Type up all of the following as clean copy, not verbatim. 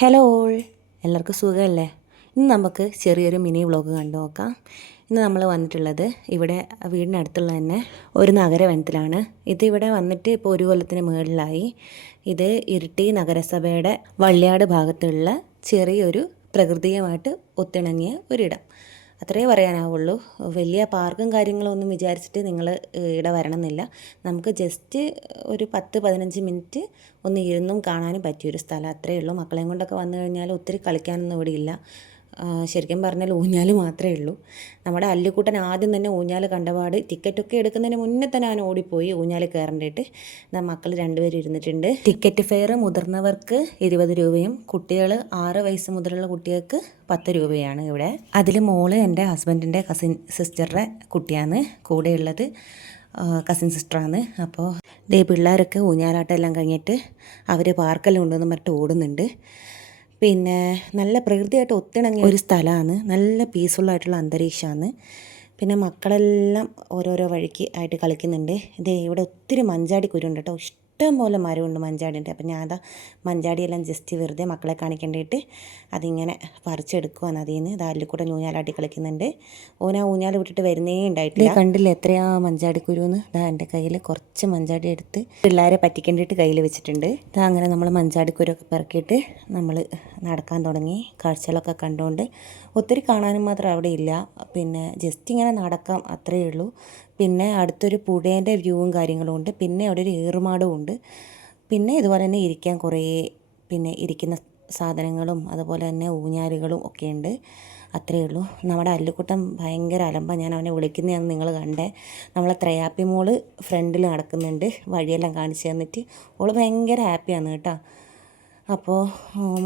Hello all, എല്ലാവർക്കും സുഖമല്ലേ? ഇന്ന് നമുക്ക് ചെറിയൊരു മിനി വ്ളോഗ് കണ്ടു നോക്കാം. ഇന്ന് നമ്മൾ വന്നിട്ടുള്ളത് ഇവിടെ വീടിനടുത്തുള്ള തന്നെ ഒരു നഗരവനത്തിലാണ്. ഇതിവിടെ വന്നിട്ട് ഇപ്പോൾ ഒരു കൊല്ലത്തിന് മുകളിലായി. ഇത് ഇരിട്ടി നഗരസഭയുടെ വള്ളിയാട് ഭാഗത്തുള്ള ചെറിയൊരു പ്രകൃതിയുമായിട്ട് ഒത്തിണങ്ങിയ ഒരിടം. അത്രേ പറയാനാവുള്ളൂ. വലിയ പാർക്കും കാര്യങ്ങളൊന്നും വിചാരിച്ചിട്ട് നിങ്ങൾ ഇവിടെ വരണമെന്നില്ല. നമുക്ക് ജസ്റ്റ് ഒരു 10-15 മിനിറ്റ് ഒന്ന് ഇരുന്നും കാണാനും പറ്റിയൊരു സ്ഥലം, അത്രയേ ഉള്ളൂ. മക്കളെയും കൊണ്ടൊക്കെ വന്നു കഴിഞ്ഞാൽ ഒത്തിരി കളിക്കാനൊന്നും ഇവിടെ ഇല്ല. ശരിക്കും പറഞ്ഞാൽ ഊഞ്ഞാൽ മാത്രമേ ഉള്ളൂ. നമ്മുടെ അല്ലുക്കുട്ടൻ ആദ്യം തന്നെ ഊഞ്ഞാൽ കണ്ടപാട് ടിക്കറ്റൊക്കെ എടുക്കുന്നതിന് മുന്നേ തന്നെ അവൻ ഓടിപ്പോയി ഊഞ്ഞാൽ കയറേണ്ടിയിട്ട്. മക്കൾ രണ്ടുപേരും ഇരുന്നിട്ടുണ്ട്. ടിക്കറ്റ് ഫെയർ മുതിർന്നവർക്ക് 20 രൂപയും കുട്ടികൾ 6 വയസ്സ് മുതലുള്ള കുട്ടികൾക്ക് 10 രൂപയാണ് ഇവിടെ. അതിൽ മോള് എൻ്റെ ഹസ്ബൻഡിൻ്റെ കസിൻ സിസ്റ്ററുടെ കുട്ടിയാണ്, കൂടെയുള്ളത് കസിൻ സിസ്റ്ററാണ്. അപ്പോൾ ദേ പിള്ളേരൊക്കെ ഊഞ്ഞാലാട്ടം എല്ലാം കഴിഞ്ഞിട്ട് അവർ പാർക്കെല്ലാം ഉണ്ടെന്ന് പറഞ്ഞിട്ട് ഓടുന്നുണ്ട്. പിന്നെ നല്ല പ്രകൃതിയായിട്ട് ഒത്തിണങ്ങിയ ഒരു സ്ഥലമാണ്, നല്ല പീസ്ഫുള്ളായിട്ടുള്ള അന്തരീക്ഷമാണ്. പിന്നെ മക്കളെല്ലാം ഓരോരോ വഴിക്ക് ആയിട്ട് കളിക്കുന്നുണ്ട്. ഇതേ ഇവിടെ ഒത്തിരി മഞ്ചാടി കുരുണ്ട് കേട്ടോ, ഇഷ്ടം പോലെ മരമുണ്ട് മഞ്ചാടിൻ്റെ. അപ്പം ഞാൻ അതാ മഞ്ചാടിയെല്ലാം ജസ്റ്റ് വെറുതെ മക്കളെ കാണിക്കേണ്ടിയിട്ട് അതിങ്ങനെ പറിച്ചെടുക്കുവാണ്. അതിൽ നിന്ന് ദാലിൽ കൂടെ ഊഞ്ഞാലാട്ടി കളിക്കുന്നുണ്ട്. ഓനാ ഊഞ്ഞാൽ വിട്ടിട്ട് വരുന്നേ ഉണ്ടായിട്ടില്ല. കണ്ടില്ല എത്രയാ മഞ്ചാടിക്കുരുന്ന്. ഇതാ എൻ്റെ കയ്യിൽ കുറച്ച് മഞ്ചാടി എടുത്ത് പിള്ളേരെ പറ്റിക്കേണ്ടിയിട്ട് കയ്യിൽ വെച്ചിട്ടുണ്ട്. ഇതാ അങ്ങനെ നമ്മൾ മഞ്ചാടിക്കുരൊക്കെ പെറുക്കിയിട്ട് നമ്മൾ നടക്കാൻ തുടങ്ങി. കാഴ്ചകളൊക്കെ കണ്ടുകൊണ്ട് ഒത്തിരി കാണാനും മാത്രം അവിടെ ഇല്ല, പിന്നെ ജസ്റ്റ് ഇങ്ങനെ നടക്കാം, അത്രയേ ഉള്ളൂ. പിന്നെ അടുത്തൊരു പുഴേൻ്റെ വ്യൂവും കാര്യങ്ങളും ഉണ്ട്. പിന്നെ അവിടെ ഒരു ഏറുമാടവും ഉണ്ട്. പിന്നെ ഇതുപോലെ തന്നെ ഇരിക്കാൻ കുറേ പിന്നെ ഇരിക്കുന്ന സാധനങ്ങളും അതുപോലെ തന്നെ ഊഞ്ഞാലുകളും ഒക്കെ ഉണ്ട്, അത്രയേ ഉള്ളൂ. നമ്മുടെ അല്ലുക്കുട്ടൻ ഭയങ്കര അലമ്പാണ്. ഞാൻ അവനെ വിളിക്കുന്നതാണ് നിങ്ങൾ കണ്ടേ. നമ്മളെ ത്രയാപ്പി മോള് ഫ്രണ്ടിൽ നടക്കുന്നുണ്ട്, വഴിയെല്ലാം കാണിച്ചു തന്നിട്ട്. ഓള് ഭയങ്കര ഹാപ്പിയാണ് കേട്ടോ. അപ്പോൾ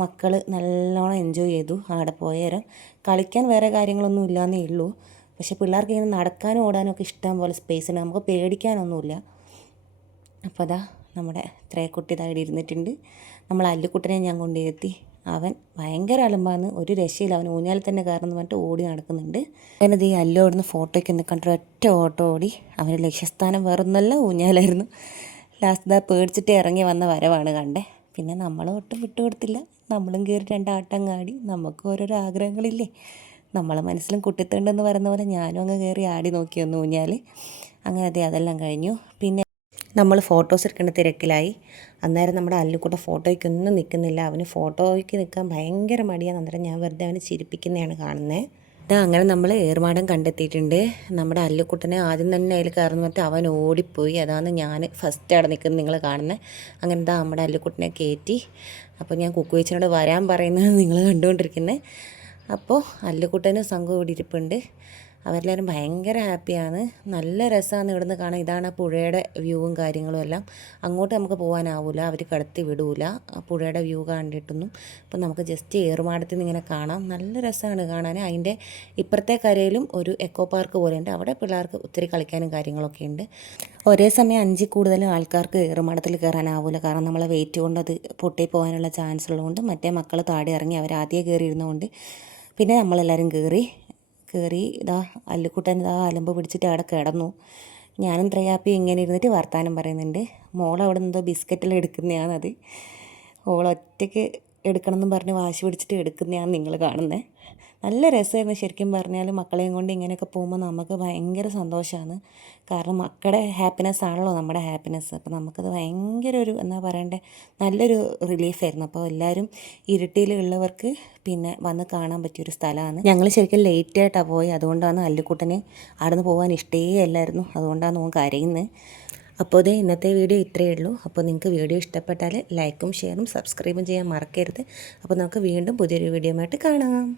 മക്കൾ നല്ലോണം എൻജോയ് ചെയ്തു അവിടെ പോയേരം. കളിക്കാൻ വേറെ കാര്യങ്ങളൊന്നും ഇല്ലയെന്നേ ഉള്ളൂ. പക്ഷെ പിള്ളേർക്ക് ഇങ്ങനെ നടക്കാനും ഓടാനും ഒക്കെ ഇഷ്ടം പോലെ സ്പേസ് ഉണ്ട്, നമുക്ക് പേടിക്കാനൊന്നുമില്ല. അപ്പോൾ അതാ നമ്മുടെ ത്രേക്കുട്ടി ഇതായിട്ട് ഇരുന്നിട്ടുണ്ട്. നമ്മൾ അല്ലുക്കുട്ടനെ ഞാൻ കൊണ്ടുവരുത്തി. അവൻ ഭയങ്കര അലമ്പാന്ന്, ഒരു രക്ഷയില്ല. അവൻ ഊഞ്ഞാലിൽ തന്നെ കയറുന്നു പറഞ്ഞിട്ട് ഓടി നടക്കുന്നുണ്ട്. അങ്ങനെ ഈ അല്ലു ഓടുന്ന ഫോട്ടോയ്ക്ക് ഒന്ന് കണ്ടിട്ട് ഒറ്റ ഓട്ടോ ഓടി. അവൻ്റെ ലക്ഷ്യസ്ഥാനം വേറൊന്നല്ല, ഊഞ്ഞാലായിരുന്നു. ലാസ്റ്റ് ഇതാ പേടിച്ചിട്ട് ഇറങ്ങി വന്ന വരവാണ് കണ്ടേ. പിന്നെ നമ്മൾ ഒട്ടും വിട്ടുകൊടുത്തില്ല, നമ്മളും കയറി 2 ആട്ടം കാടി. നമുക്ക് ഓരോരോ ആഗ്രഹങ്ങളില്ലേ, നമ്മളെ മനസ്സിലും കുട്ടിത്തണ്ടെന്ന് പറയുന്ന പോലെ ഞാനും അങ്ങ് കയറി ആടി നോക്കി ഒന്ന് ഊഞ്ഞാൽ. അങ്ങനെ അതെല്ലാം കഴിഞ്ഞു. പിന്നെ നമ്മൾ ഫോട്ടോസ് എടുക്കേണ്ട തിരക്കിലായി. അന്നേരം നമ്മുടെ അല്ലുക്കുട്ട ഫോട്ടോയ്ക്കൊന്നും നിൽക്കുന്നില്ല. അവന് ഫോട്ടോയ്ക്ക് നിൽക്കാൻ ഭയങ്കര മടിയാണ്. അന്നേരം ഞാൻ വെറുതെ അവന് ചിരിപ്പിക്കുന്നതാണ് കാണുന്നത്. ഇതാ അങ്ങനെ നമ്മൾ ഏറുമാടം കണ്ടെത്തിയിട്ടുണ്ട്. നമ്മുടെ അല്ലുക്കുട്ടനെ ആദ്യം തന്നെ അതിൽ കയറുന്ന പറ്റി അവൻ ഓടിപ്പോയി. അതാണ് ഞാൻ ഫസ്റ്റ് അവിടെ നിൽക്കുന്നത് നിങ്ങൾ കാണുന്നത്. അങ്ങനെ ഇതാ നമ്മുടെ അല്ലുക്കുട്ടനെ കയറ്റി. അപ്പോൾ ഞാൻ കുക്കുവച്ചിനോട് വരാൻ പറയുന്നത് നിങ്ങൾ കണ്ടുകൊണ്ടിരിക്കുന്നത്. അപ്പോൾ അല്ലുക്കുട്ടനും സംഘം ഇവിടെ ഇരിപ്പുണ്ട്. അവരെല്ലാവരും ഭയങ്കര ഹാപ്പിയാണ്. നല്ല രസമാണ് ഇവിടുന്ന് കാണാൻ. ഇതാണ് പുഴയുടെ വ്യൂവും കാര്യങ്ങളും എല്ലാം. അങ്ങോട്ട് നമുക്ക് പോകാനാവില്ല, അവർ കടത്തി വിടൂല പുഴയുടെ വ്യൂ കണ്ടിട്ടൊന്നും. അപ്പോൾ നമുക്ക് ജസ്റ്റ് ഏറുമാടത്തിൽ നിന്ന് ഇങ്ങനെ കാണാം. നല്ല രസമാണ് കാണാൻ. അതിൻ്റെ ഇപ്പുറത്തെ കരയിലും ഒരു എക്കോ പാർക്ക് പോലെയുണ്ട്. അവിടെ പിള്ളേർക്ക് ഒത്തിരി കളിക്കാനും കാര്യങ്ങളൊക്കെ ഉണ്ട്. ഒരേ സമയം 5 കൂടുതലും ആൾക്കാർക്ക് ഏറുമാടത്തിൽ കയറാനാവില്ല, കാരണം നമ്മളെ വെയിറ്റ് കൊണ്ട് അത് പൊട്ടി പോകാനുള്ള ചാൻസ് ഉള്ളതുകൊണ്ട്. മറ്റേ മക്കൾ താടി ഇറങ്ങി, അവർ ആദ്യം കയറി ഇരുന്നുകൊണ്ട് പിന്നെ നമ്മളെല്ലാവരും കയറി ഇതാ അല്ലുക്കുട്ടൻ ഇതാ അലമ്പ് പിടിച്ചിട്ട് അവിടെ കിടന്നു. ഞാനും ത്രയാപ്പി ഇങ്ങനെ ഇരുന്നിട്ട് വർത്താനം പറയുന്നുണ്ട്. മോൾ അവിടെ എന്തോ ബിസ്ക്കറ്റെല്ലാം എടുക്കുന്നതാണത്. ഓളൊറ്റയ്ക്ക് എടുക്കണമെന്നും പറഞ്ഞ് വാശി പിടിച്ചിട്ട് എടുക്കുന്നതാണ് നിങ്ങൾ കാണുന്നത്. നല്ല രസമായിരുന്നു ശരിക്കും പറഞ്ഞാൽ. മക്കളെയും കൊണ്ട് ഇങ്ങനെയൊക്കെ പോകുമ്പോൾ നമുക്ക് ഭയങ്കര സന്തോഷമാണ്, കാരണം മക്കളുടെ ഹാപ്പിനെസ് ആണല്ലോ നമ്മുടെ ഹാപ്പിനെസ്. അപ്പോൾ നമുക്കത് ഭയങ്കര ഒരു എന്താ പറയണ്ടേ, നല്ലൊരു റിലീഫായിരുന്നു. അപ്പോൾ എല്ലാവരും ഇരിട്ടിയിലുള്ളവർക്ക് പിന്നെ വന്ന് കാണാൻ പറ്റിയൊരു സ്ഥലമാണ്. ഞങ്ങൾ ശരിക്കും ലേറ്റായിട്ടാണ് പോയി, അതുകൊണ്ടാണ് അല്ലുക്കുട്ടന് അവിടെ നിന്ന് പോകാൻ ഇഷ്ടേ അല്ലായിരുന്നു, അതുകൊണ്ടാണ് നോൻ കരയുന്നത്. അപ്പോൾ ഇതേ ഇന്നത്തെ വീഡിയോ ഇത്രയേ ഉള്ളൂ. അപ്പോൾ നിങ്ങൾക്ക് വീഡിയോ ഇഷ്ടപ്പെട്ടാൽ ലൈക്കും ഷെയറും സബ്സ്ക്രൈബും ചെയ്യാൻ മറക്കരുത്. അപ്പോൾ നമുക്ക് വീണ്ടും പുതിയൊരു വീഡിയോ ആയിട്ട് കാണാം.